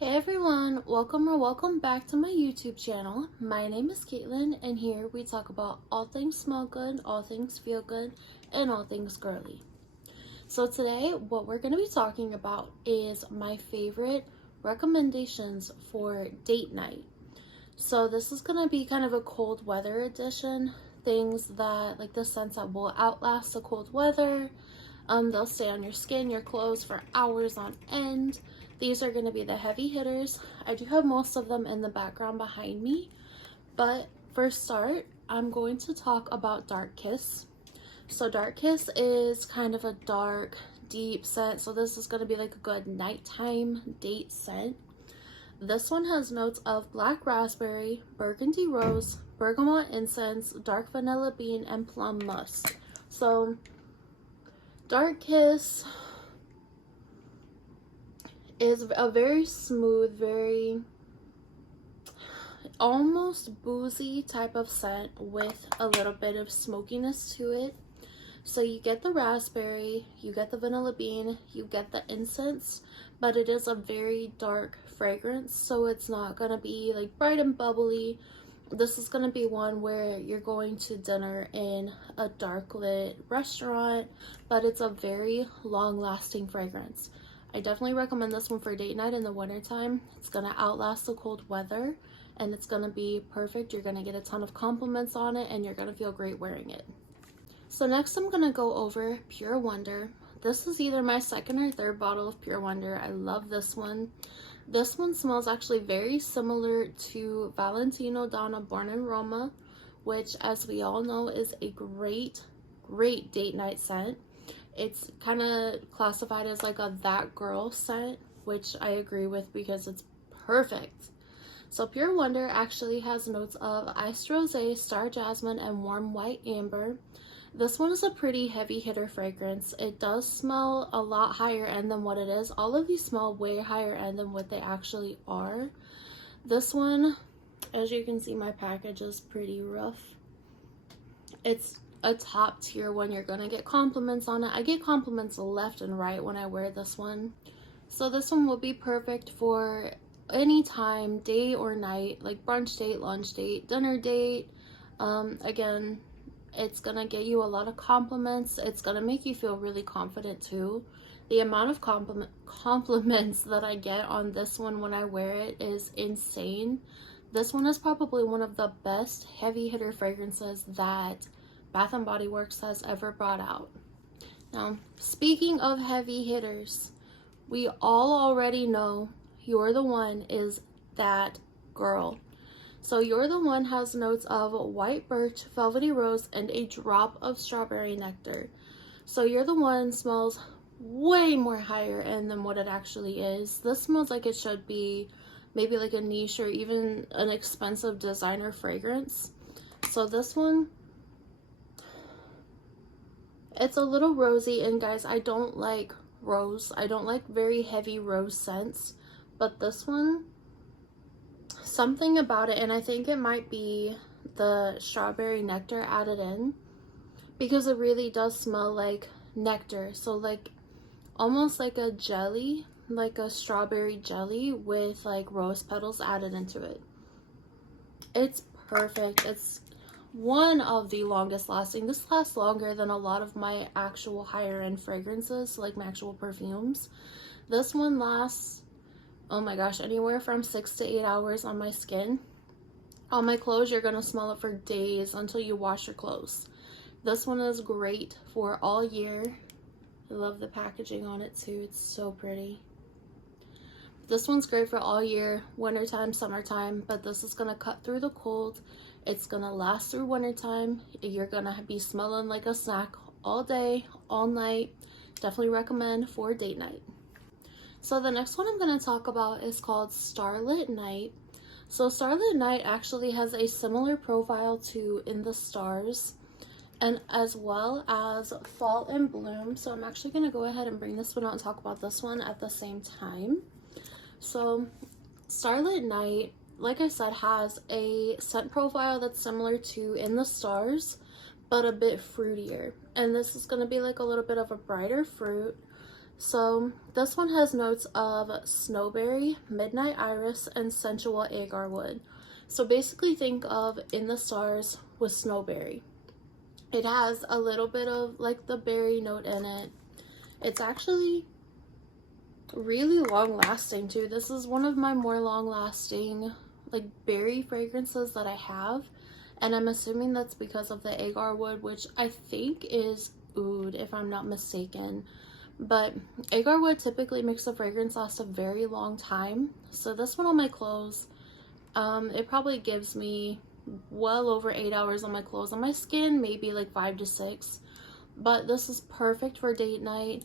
Hey everyone, welcome back to my YouTube channel. My name is Caitlin, and here we talk about all things smell good, all things feel good, and all things girly. So today what we're going to be talking about is my favorite recommendations for date night. So this is going to be kind of a cold weather edition, things that like the scents that will outlast the cold weather. They'll stay on your skin, your clothes for hours on end. These are going to be the heavy hitters. I do have most of them in the background behind me, but for start, I'm going to talk about Dark Kiss. So Dark Kiss is kind of a dark, deep scent. So this is going to be like a good nighttime date scent. This one has notes of black raspberry, burgundy rose, bergamot incense, dark vanilla bean, and plum musk. So Dark Kiss is a very smooth, very almost boozy type of scent with a little bit of smokiness to it. So you get the raspberry, you get the vanilla bean, you get the incense, but it is a very dark fragrance, so it's not gonna be like bright and bubbly. This is gonna be one where you're going to dinner in a dark lit restaurant, but it's a very long lasting fragrance. I definitely recommend this one for date night in the wintertime. It's gonna outlast the cold weather and it's gonna be perfect. You're gonna get a ton of compliments on it and you're gonna feel great wearing it. So next I'm gonna go over Pure Wonder. This is either my second or third bottle of Pure Wonder. I love this one. This one smells actually very similar to Valentino Donna Born in Roma, which as we all know is a great date night scent. It's kind of classified as like a that girl scent, which I agree with because it's perfect. So Pure Wonder actually has notes of iced rosé, star jasmine, and warm white amber. This one is a pretty heavy hitter fragrance. It does smell a lot higher end than what it is. All of these smell way higher end than what they actually are. This one, as you can see, my package is pretty rough. It's a top tier one. You're gonna get compliments on it. I get compliments left and right when I wear this one. So this one will be perfect for any time, day or night, like brunch date, lunch date, dinner date. Again, it's gonna get you a lot of compliments. It's gonna make you feel really confident too. The amount of compliments that I get on this one when I wear it is insane. This one is probably one of the best heavy hitter fragrances that Bath & Body Works has ever brought out. Now, speaking of heavy hitters, we all already know Youre the One is that girl. So Youre the One has notes of white birch, velvety rose, and a drop of strawberry nectar. So Youre the One smells way more higher end than what it actually is. This smells like it should be maybe like a niche or even an expensive designer fragrance. So this one, it's a little rosy, and guys, I don't like rose. I don't like very heavy rose scents, but this one, something about it, and I think it might be the strawberry nectar added in, because it really does smell like nectar. So like almost like a jelly, like a strawberry jelly with like rose petals added into it. It's perfect. It's one of the longest lasting. This lasts longer than a lot of my actual higher end fragrances, like my actual perfumes. This one lasts, oh my gosh, anywhere from 6 to 8 hours on my skin. On my clothes, you're gonna smell it for days until you wash your clothes. This one is great for all year. I love the packaging on it too. It's so pretty. This one's great for all year, wintertime, summertime, but this is gonna cut through the cold. It's gonna last through wintertime. You're gonna be smelling like a snack all day, all night. Definitely recommend for date night. So the next one I'm going to talk about is called Starlet Night. So Starlet Night actually has a similar profile to In the Stars, and as well as Fall and Bloom. So I'm actually going to go ahead and bring this one out and talk about this one at the same time. So Starlet Night, like I said, has a scent profile that's similar to In the Stars, but a bit fruitier. And this is going to be like a little bit of a brighter fruit. So this one has notes of snowberry, midnight iris, and sensual agar wood. So basically think of In the Stars with snowberry. It has a little bit of like the berry note in it. It's actually really long lasting too. This is one of my more long lasting like berry fragrances that I have, and I'm assuming that's because of the agar wood, which I think is oud if I'm not mistaken. But agar wood typically makes the fragrance last a very long time. So this one on my clothes, it probably gives me well over 8 hours on my clothes. On my skin, maybe like 5 to 6. But this is perfect for date night.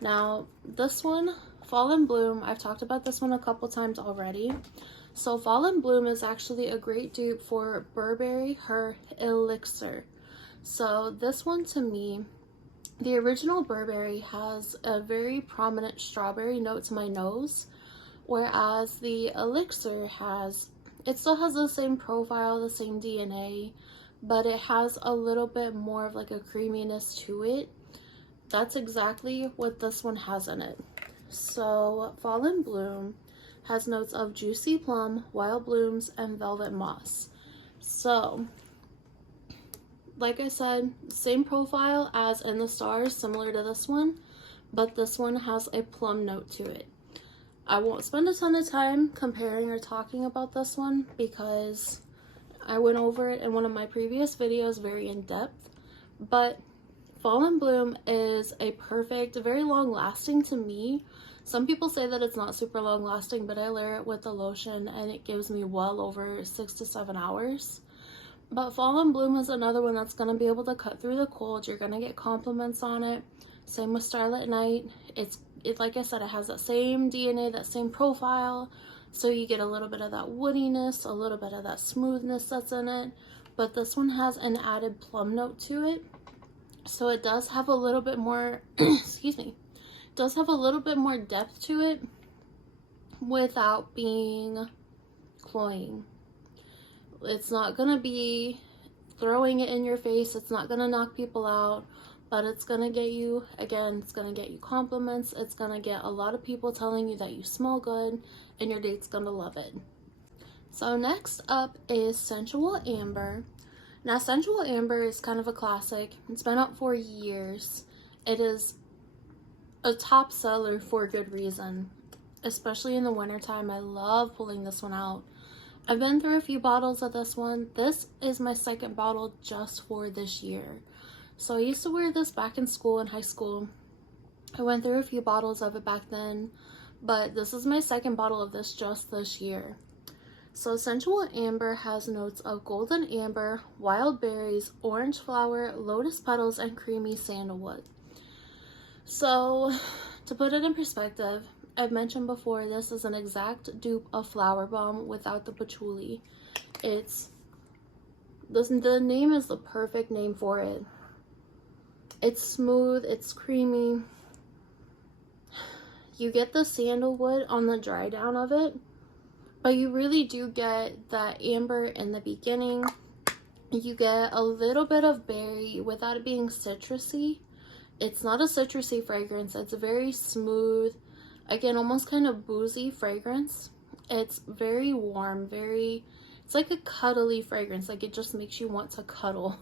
Now, this one, Fall in Bloom, I've talked about this one a couple times already. So Fall in Bloom is actually a great dupe for Burberry Her Elixir. So this one to me, the original Burberry has a very prominent strawberry note to my nose, whereas the Elixir has, it still has the same profile, the same DNA, but it has a little bit more of like a creaminess to it. That's exactly what this one has in it. So Fall in Bloom has notes of juicy plum, wild blooms, and velvet moss. So like I said, same profile as In the Stars, similar to this one, but this one has a plum note to it. I won't spend a ton of time comparing or talking about this one because I went over it in one of my previous videos very in depth, but Fall in Bloom is a perfect, very long lasting to me. Some people say that it's not super long lasting, but I layer it with the lotion and it gives me well over 6 to 7 hours. But Fall in Bloom is another one that's going to be able to cut through the cold. You're going to get compliments on it. Same with Starlet Night. It's like I said, it has that same DNA, that same profile. So you get a little bit of that woodiness, a little bit of that smoothness that's in it. But this one has an added plum note to it. So it does have a little bit more, excuse me, does have a little bit more depth to it without being cloying. It's not going to be throwing it in your face. It's not going to knock people out, but it's going to get you, again, it's going to get you compliments. It's going to get a lot of people telling you that you smell good, and your date's going to love it. So next up is Sensual Amber. Now, Sensual Amber is kind of a classic. It's been out for years. It is a top seller for good reason, especially in the wintertime. I love pulling this one out. I've been through a few bottles of this one. This is my second bottle just for this year. So I used to wear this back in school, in high school. I went through a few bottles of it back then, but this is my second bottle of this just this year. So Sensual Amber has notes of golden amber, wild berries, orange flower, lotus petals, and creamy sandalwood. So to put it in perspective, I've mentioned before, this is an exact dupe of Flower Bomb without the patchouli. The name is the perfect name for it. It's smooth, it's creamy. You get the sandalwood on the dry down of it, but you really do get that amber in the beginning. You get a little bit of berry without it being citrusy. It's not a citrusy fragrance. It's a very smooth, again, almost kind of boozy fragrance. It's very warm, it's like a cuddly fragrance. Like, it just makes you want to cuddle.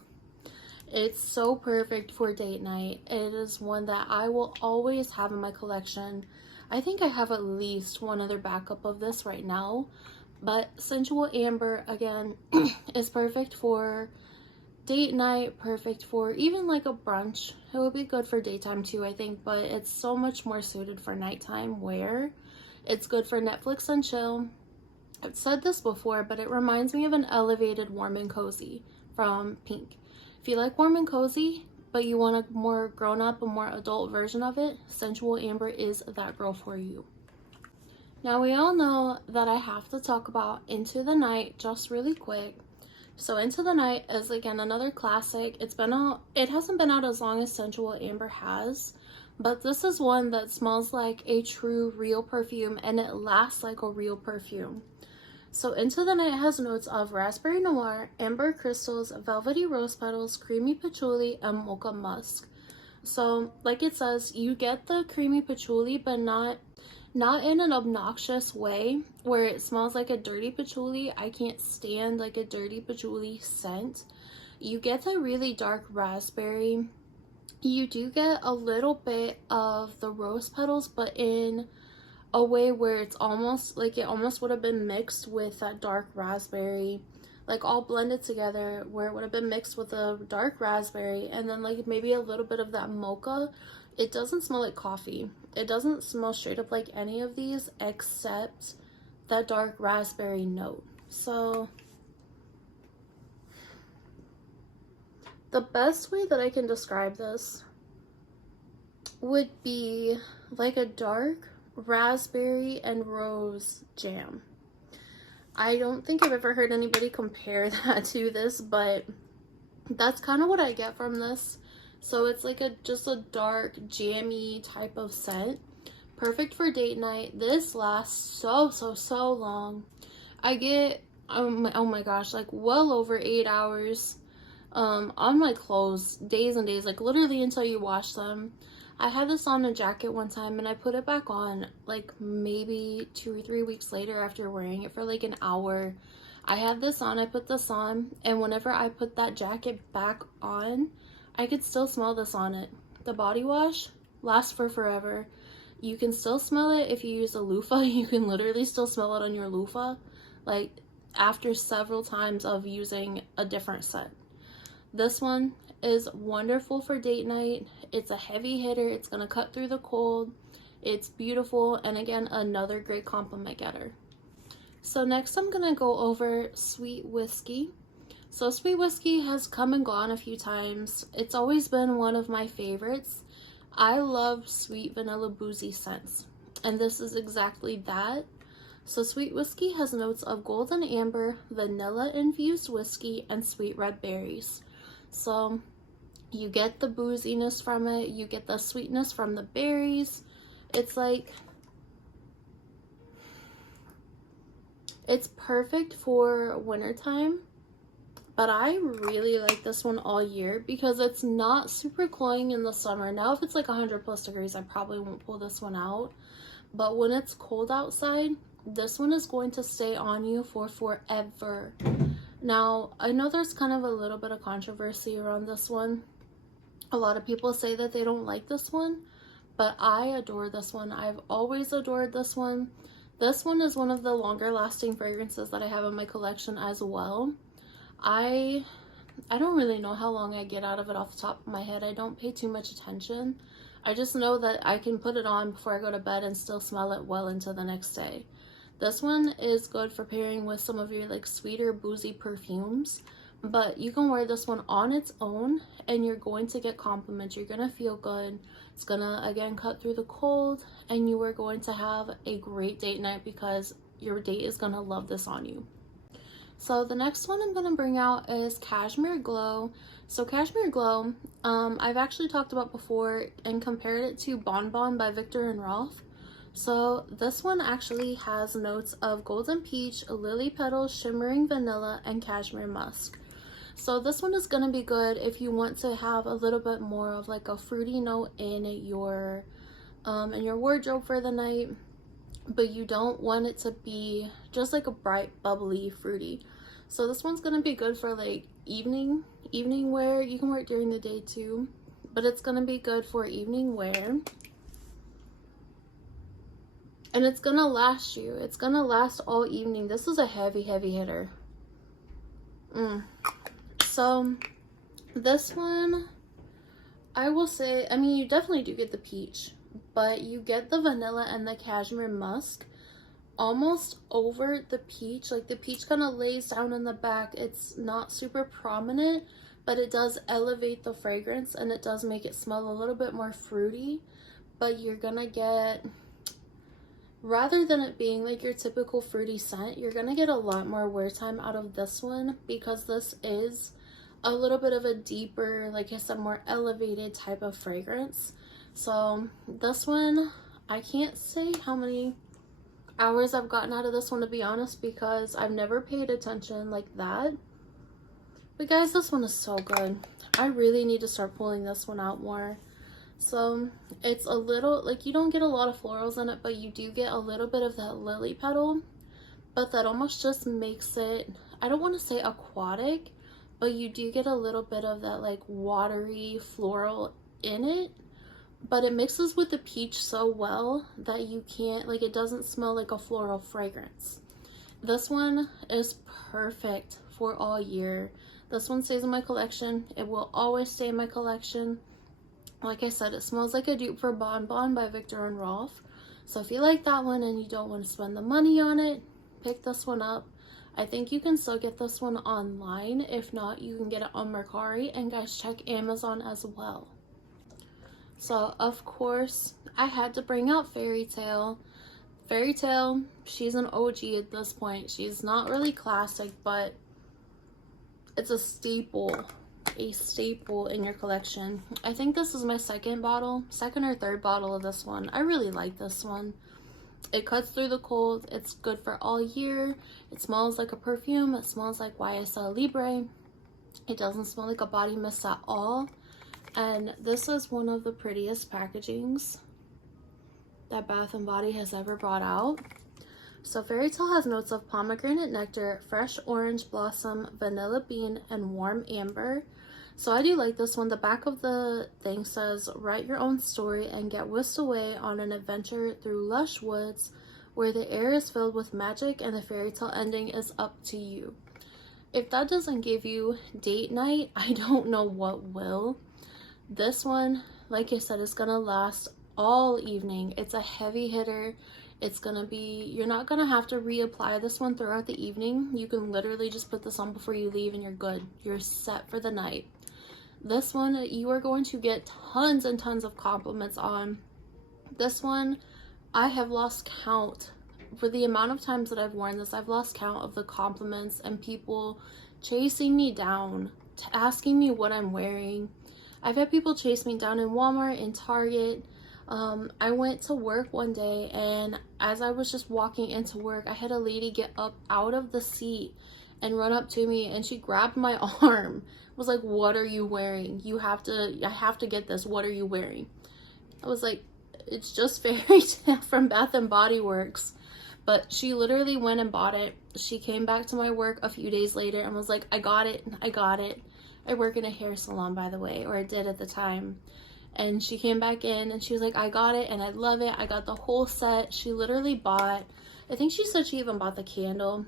It's so perfect for date night. It is one that I will always have in my collection. I think I have at least one other backup of this right now, but Sensual Amber, again, is perfect for date night, perfect for even like a brunch. It would be good for daytime too, I think, but it's so much more suited for nighttime wear. It's good for Netflix and chill. I've said this before, but it reminds me of an elevated Warm and Cozy from Pink. If you like Warm and Cozy, but you want a more grown-up, a more adult version of it, Sensual Amber is that girl for you. Now, we all know that I have to talk about Into the Night just really quick. So Into the Night is, again, another classic. It hasn't been out as long as Sensual Amber has, but this is one that smells like a true real perfume, and it lasts like a real perfume. So Into the Night has notes of raspberry noir, amber crystals, velvety rose petals, creamy patchouli, and mocha musk. So like it says, you get the creamy patchouli, but not in an obnoxious way where it smells like a dirty patchouli. I can't stand like a dirty patchouli scent. You get the really dark raspberry. You do get a little bit of the rose petals, but in a way where it's almost like it almost would have been mixed with that dark raspberry, like all blended together, where it would have been mixed with a dark raspberry and then like maybe a little bit of that mocha. It doesn't smell like coffee. It doesn't smell straight up like any of these except that dark raspberry note. So the best way that I can describe this would be like a dark raspberry and rose jam. I don't think I've ever heard anybody compare that to this, but that's kind of what I get from this. So it's like just a dark jammy type of scent, perfect for date night. This lasts so long. I get oh my gosh, like well over 8 hours on my clothes, days and days, like literally until you wash them. I had this on a jacket one time and I put it back on like maybe 2 or 3 weeks later after wearing it for like an hour. I had this on, I put this on, and whenever I put that jacket back on, I could still smell this on it. The body wash lasts for forever. You can still smell it if you use a loofah. You can literally still smell it on your loofah, like after several times of using a different scent. This one is wonderful for date night. It's a heavy hitter. It's gonna cut through the cold. It's beautiful, and again, another great compliment getter. So next I'm gonna go over Sweet Whiskey. So Sweet Whiskey has come and gone a few times. It's always been one of my favorites. I love sweet vanilla boozy scents, and this is exactly that. So Sweet Whiskey has notes of golden amber, vanilla infused whiskey, and sweet red berries. So you get the booziness from it, you get the sweetness from the berries. It's like, it's perfect for wintertime, but I really like this one all year because it's not super cloying in the summer. Now if it's like 100+ degrees, I probably won't pull this one out, but when it's cold outside, this one is going to stay on you for forever. Now, I know there's kind of a little bit of controversy around this one. A lot of people say that they don't like this one, but I adore this one. I've always adored this one. This one is one of the longer lasting fragrances that I have in my collection as well. I don't really know how long I get out of it off the top of my head. I don't pay too much attention. I just know that I can put it on before I go to bed and still smell it well into the next day. This one is good for pairing with some of your like sweeter boozy perfumes, but you can wear this one on its own and you're going to get compliments. You're gonna feel good. It's gonna again cut through the cold, and you are going to have a great date night because your date is gonna love this on you. So the next one I'm gonna bring out is Cashmere Glow. So Cashmere Glow, I've actually talked about before and compared it to Bon Bon by Viktor and Rolf. So this one actually has notes of golden peach, lily petals, shimmering vanilla, and cashmere musk. So this one is gonna be good if you want to have a little bit more of like a fruity note in your wardrobe for the night, but you don't want it to be just like a bright, bubbly, fruity. So this one's gonna be good for like evening wear. You can wear it during the day too, but it's gonna be good for evening wear. And it's gonna last you. It's gonna last all evening. This is a heavy hitter. So this one, I will say, I mean, you definitely do get the peach, but you get the vanilla and the cashmere musk almost over the peach. Like the peach kind of lays down in the back. It's not super prominent, but it does elevate the fragrance and it does make it smell a little bit more fruity. But you're gonna get, rather than it being like your typical fruity scent, you're gonna get a lot more wear time out of this one because this is a little bit of a deeper, like I said, more elevated type of fragrance. So this one, I can't say how many hours I've gotten out of this one, to be honest, because I've never paid attention like that. But guys, this one is so good. I really need to start pulling this one out more. So it's a little, like, you don't get a lot of florals in it, but you do get a little bit of that lily petal, but that almost just makes it, I don't want to say aquatic, but you do get a little bit of that like watery floral in it, but it mixes with the peach so well that you can't, like, it doesn't smell like a floral fragrance. This one is perfect for all year. This one stays in my collection. It will always stay in my collection. Like I said, it smells like a dupe for Bon Bon by Viktor and Rolf. So if you like that one and you don't want to spend the money on it, pick this one up. I think you can still get this one online. If not, you can get it on Mercari. And guys, check Amazon as well. So of course, I had to bring out Fairy Tale. Fairy Tale, she's an OG at this point. She's not really classic, but it's a staple in your collection. I think this is my second or third bottle of this one. I really like this one. It cuts through the cold. It's good for all year. It smells like a perfume. It smells like YSL Libre. It doesn't smell like a body mist at all. And this is one of the prettiest packagings that Bath & Body has ever brought out. So Fairy Tale has notes of pomegranate nectar, fresh orange blossom, vanilla bean, and warm amber. So I do like this one. The back of the thing says, write your own story and get whisked away on an adventure through lush woods where the air is filled with magic and the fairy tale ending is up to you. If that doesn't give you date night, I don't know what will. This one, like I said, is gonna last all evening. It's a heavy hitter. It's gonna be, you're not gonna have to reapply this one throughout the evening. You can literally just put this on before you leave and you're good. You're set for the night. This one, you are going to get tons and tons of compliments on. This one, I have lost count. For the amount of times that I've worn this, I've lost count of the compliments and people chasing me down, asking me what I'm wearing. I've had people chase me down in Walmart, in Target. I went to work one day, and as I was just walking into work, I had a lady get up out of the seat and run up to me, and she grabbed my arm. Was like, what are you wearing? I have to get this. What are you wearing? I was like, it's just Fairy Tale from Bath and Body Works. But she literally went and bought it. She came back to my work a few days later and was like, I got it. I work in a hair salon, by the way, or I did at the time. And she came back in and she was like, I got it and I love it. I got the whole set. She literally bought, I think she said she even bought the candle.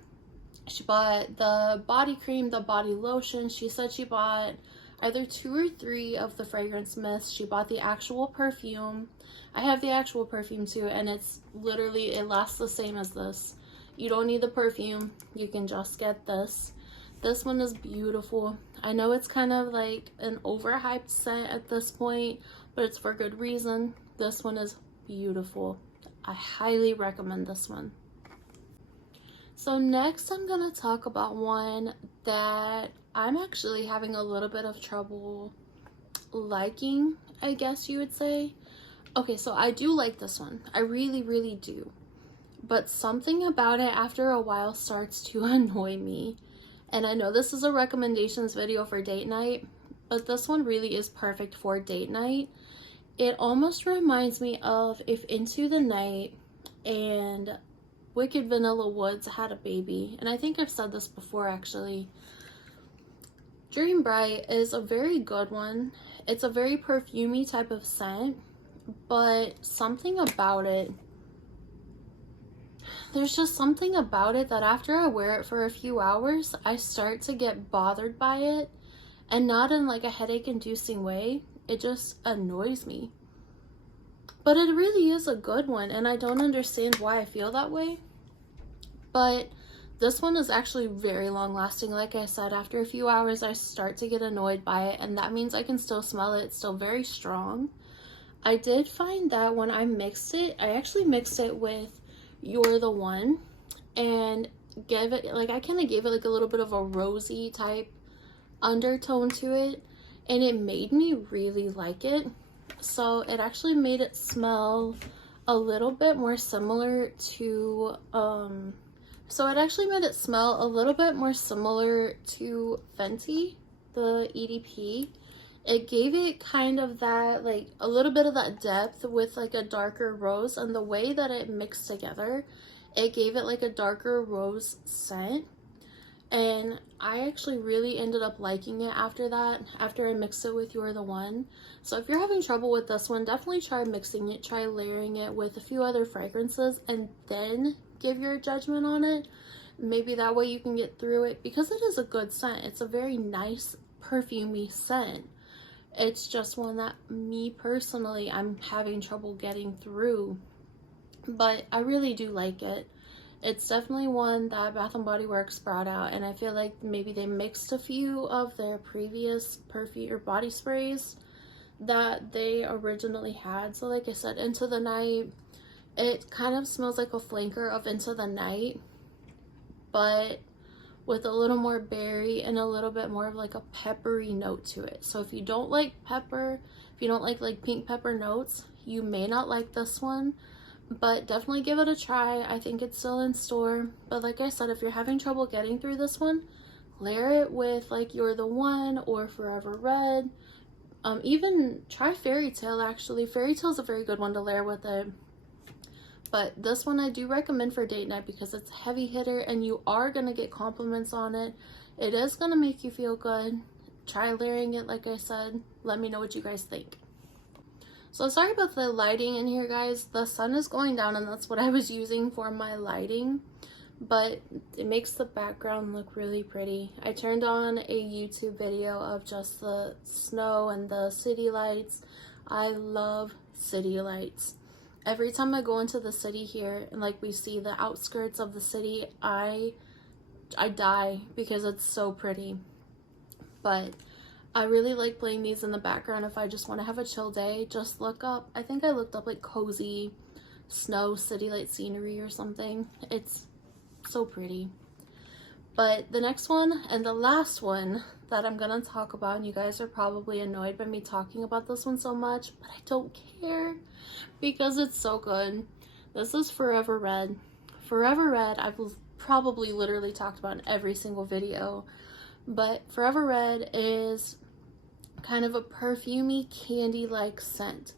She bought the body cream, the body lotion. She said she bought either 2 or 3 of the fragrance mists. She bought the actual perfume. I have the actual perfume too, and it's literally, it lasts the same as this. You don't need the perfume. You can just get this. This one is beautiful. I know it's kind of like an overhyped scent at this point, but it's for good reason. This one is beautiful. I highly recommend this one. So next I'm going to talk about one that I'm actually having a little bit of trouble liking, I guess you would say. Okay, so I do like this one. I really, really do. But something about it after a while starts to annoy me. And I know this is a recommendations video for date night, but this one really is perfect for date night. It almost reminds me of if Into the Night and Wicked Vanilla Woods had a baby. And I think I've said this before actually. Dreambright is a very good one. It's a very perfumey type of scent, but something about it, there's just something about it that after I wear it for a few hours, I start to get bothered by it, and not in like a headache inducing way. It just annoys me. But it really is a good one, and I don't understand why I feel that way. But this one is actually very long lasting. Like I said, after a few hours I start to get annoyed by it, and that means I can still smell it. It's still very strong. I did find that when I mixed it, I actually mixed it with Youre the One and gave it, like, I kind of gave it like a little bit of a rosy type undertone to it, and it made me really like it. So it actually made it smell a little bit more similar to Fenty, the EDP. It gave it kind of that, like, a little bit of that depth with like a darker rose, and the way that it mixed together, it gave it like a darker rose scent. And I actually really ended up liking it after that, after I mixed it with Youre the One. So if you're having trouble with this one, definitely try mixing it, try layering it with a few other fragrances, and then give your judgment on it. Maybe that way you can get through it, because it is a good scent. It's a very nice perfumey scent. It's just one that me personally, I'm having trouble getting through, but I really do like it. It's definitely one that Bath & Body Works brought out, and I feel like maybe they mixed a few of their previous perfume or body sprays that they originally had. So like I said, Into the Night, it kind of smells like a flanker of Into the Night, but with a little more berry and a little bit more of like a peppery note to it. So if you don't like pepper, if you don't like pink pepper notes, you may not like this one, but definitely give it a try. I think it's still in store, but like I said, if you're having trouble getting through this one, layer it with like Youre the One or Forever Red. Even try Fairy Tale. Actually, Fairy Tale is a very good one to layer with it. But this one I do recommend for date night because it's a heavy hitter and you are going to get compliments on it. It is going to make you feel good. Try layering it, like I said. Let me know what you guys think. So sorry about the lighting in here, guys. The sun is going down and that's what I was using for my lighting. But it makes the background look really pretty. I turned on a YouTube video of just the snow and the city lights. I love city lights. Every time I go into the city here and like we see the outskirts of the city, I die because it's so pretty. But I really like playing these in the background if I just want to have a chill day. Just look up, I think I looked up like cozy snow city light scenery or something. It's so pretty. But the next one and the last one that I'm gonna talk about, and you guys are probably annoyed by me talking about this one so much, but I don't care because it's so good. This is Forever Red. Forever Red, I've probably literally talked about in every single video, but Forever Red is kind of a perfumey candy-like scent.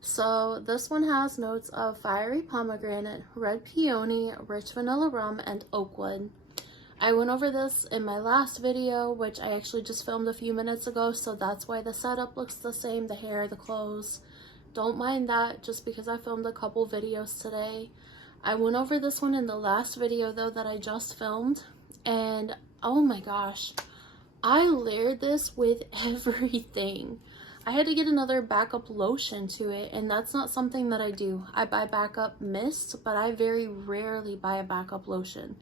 So this one has notes of fiery pomegranate, red peony, rich vanilla rum, and oak wood. I went over this in my last video, which I actually just filmed a few minutes ago, so that's why the setup looks the same, the hair, the clothes. Don't mind that, just because I filmed a couple videos today. I went over this one in the last video though that I just filmed, and oh my gosh, I layered this with everything. I had to get another backup lotion to it, and that's not something that I do. I buy backup mist, but I very rarely buy a backup lotion.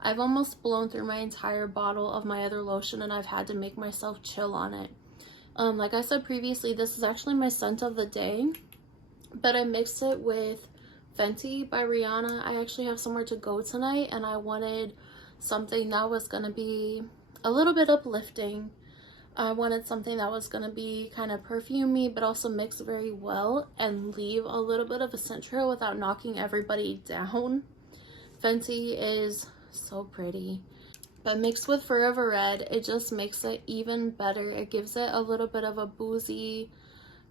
I've almost blown through my entire bottle of my other lotion and I've had to make myself chill on it. Like I said previously, this is actually my scent of the day, but I mixed it with Fenty by Rihanna. I actually have somewhere to go tonight and I wanted something that was going to be a little bit uplifting. I wanted something that was going to be kind of perfumey but also mix very well and leave a little bit of a scent trail without knocking everybody down. Fenty is so pretty, but mixed with Forever Red, it just makes it even better. It gives it a little bit of a boozy,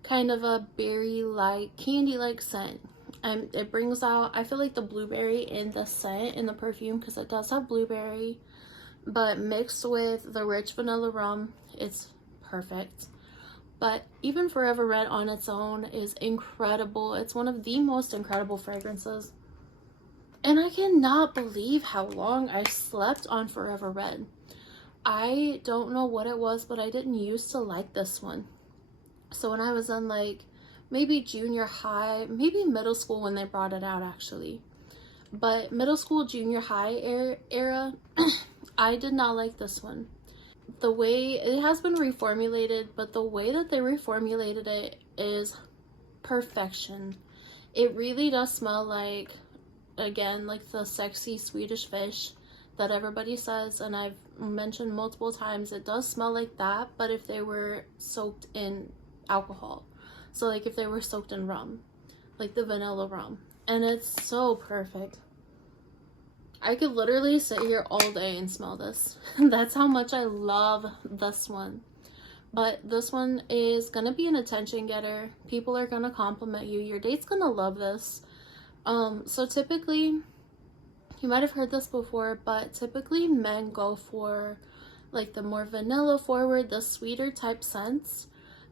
kind of a berry-like, candy-like scent. And it brings out, I feel like, the blueberry in the scent, in the perfume, because it does have blueberry, but mixed with the rich vanilla rum, it's perfect. But even Forever Red on its own is incredible. It's one of the most incredible fragrances. And I cannot believe how long I slept on Forever Red. I don't know what it was, but I didn't used to like this one. So when I was in like maybe junior high, maybe middle school when they brought it out actually. But middle school, junior high era, I did not like this one. The way it has been reformulated, but the way that they reformulated it is perfection. It really does smell like, again, like the sexy Swedish fish that everybody says, and I've mentioned multiple times. It does smell like that, but if they were soaked in alcohol, so like if they were soaked in rum, like the vanilla rum, and it's so perfect. I could literally sit here all day and smell this. That's how much I love this one. but this one is gonna be an attention getter. People are gonna compliment you. Your date's gonna love this. So typically, you might have heard this before, but typically men go for like the more vanilla forward, the sweeter type scents.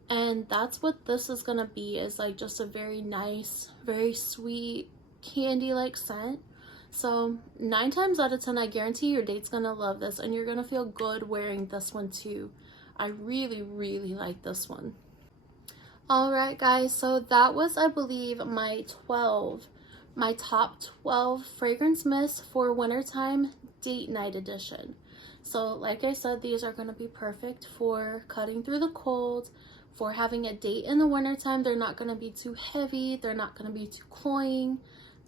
And that's what this is gonna be, is like just a very nice, very sweet, candy-like scent. So 9 times out of 10, I guarantee your date's gonna love this and you're gonna feel good wearing this one too. I really, really like this one. Alright guys, so that was, I believe, my top 12 fragrance mists for wintertime date night edition. So like I said, these are going to be perfect for cutting through the cold, for having a date in the wintertime. They're not going to be too heavy, they're not going to be too cloying,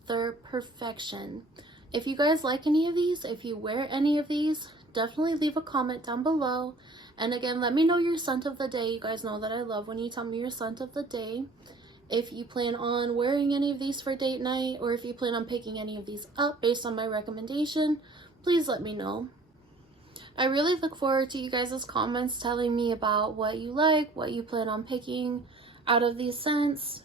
they're perfection. If you guys like any of these, if you wear any of these, definitely leave a comment down below. And again, let me know your scent of the day. You guys know that I love when you tell me your scent of the day. If you plan on wearing any of these for date night, or if you plan on picking any of these up based on my recommendation, please let me know. I really look forward to you guys' comments telling me about what you like, what you plan on picking out of these scents.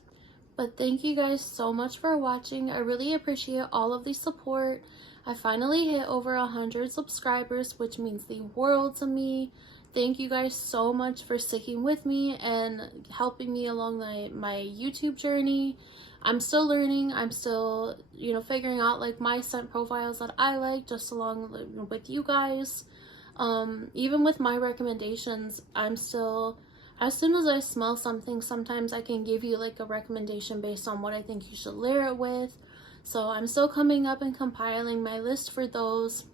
But thank you guys so much for watching. I really appreciate all of the support. I finally hit over 100 subscribers, which means the world to me. Thank you guys so much for sticking with me and helping me along my YouTube journey. I'm still learning. I'm still, figuring out like my scent profiles that I like, just along with you guys. Even with my recommendations, I'm still, as soon as I smell something, sometimes I can give you like a recommendation based on what I think you should layer it with. So I'm still coming up and compiling my list for those,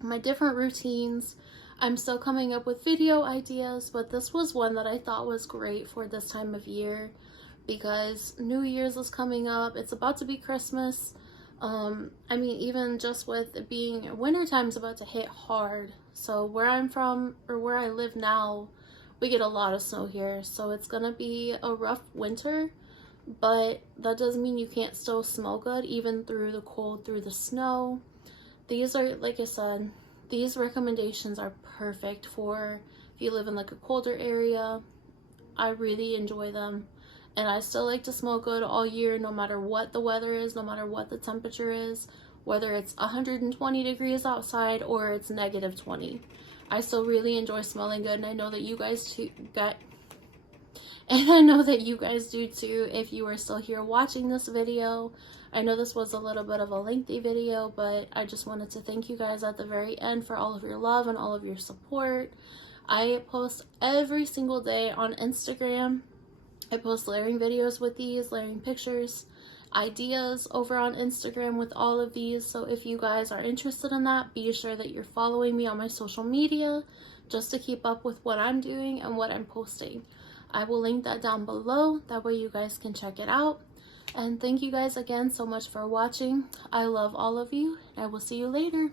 my different routines. I'm still coming up with video ideas, but this was one that I thought was great for this time of year because New Year's is coming up. It's about to be Christmas. I mean, even just with it being wintertime is about to hit hard. So where I'm from, or where I live now, we get a lot of snow here. So it's gonna be a rough winter, but that doesn't mean you can't still smell good even through the cold, through the snow. These are, like I said, these recommendations are perfect for if you live in like a colder area. I really enjoy them, and I still like to smell good all year, no matter what the weather is, no matter what the temperature is, whether it's 120 degrees outside or it's negative 20. I still really enjoy smelling good, and I know that you guys too do too if you are still here watching this video. I know this was a little bit of a lengthy video, but I just wanted to thank you guys at the very end for all of your love and all of your support. I post every single day on Instagram. I post layering videos with these, layering pictures, ideas over on Instagram with all of these. So if you guys are interested in that, be sure that you're following me on my social media just to keep up with what I'm doing and what I'm posting. I will link that down below. That way you guys can check it out. And thank you guys again so much for watching. I love all of you, and I will see you later.